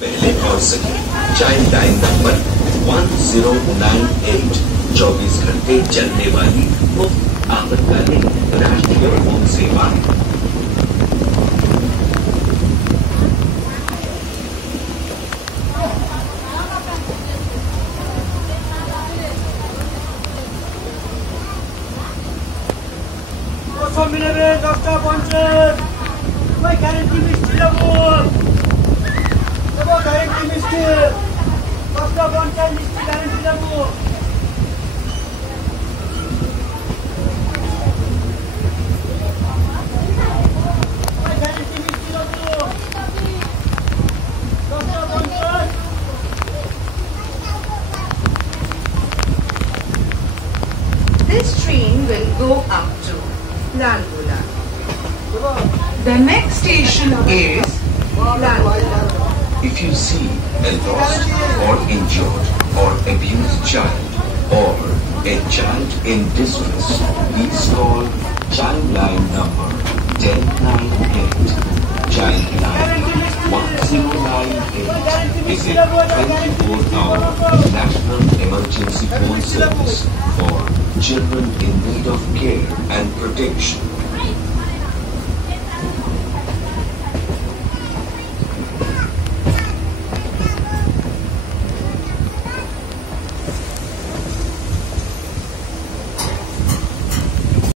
पहले और सही चाइल्ड लाइन नंबर 1098 24 घंटे चलने वाली मुफ्त आपातकालीन राष्ट्रीय फोन सेवा। This train will go up to Lalgula. The next station is Lalgula. If you see a lost or injured or abused child or a child in distress, please call child line number 1098. Child line 1098 is a 24-hour national emergency phone service for children in need of care and protection.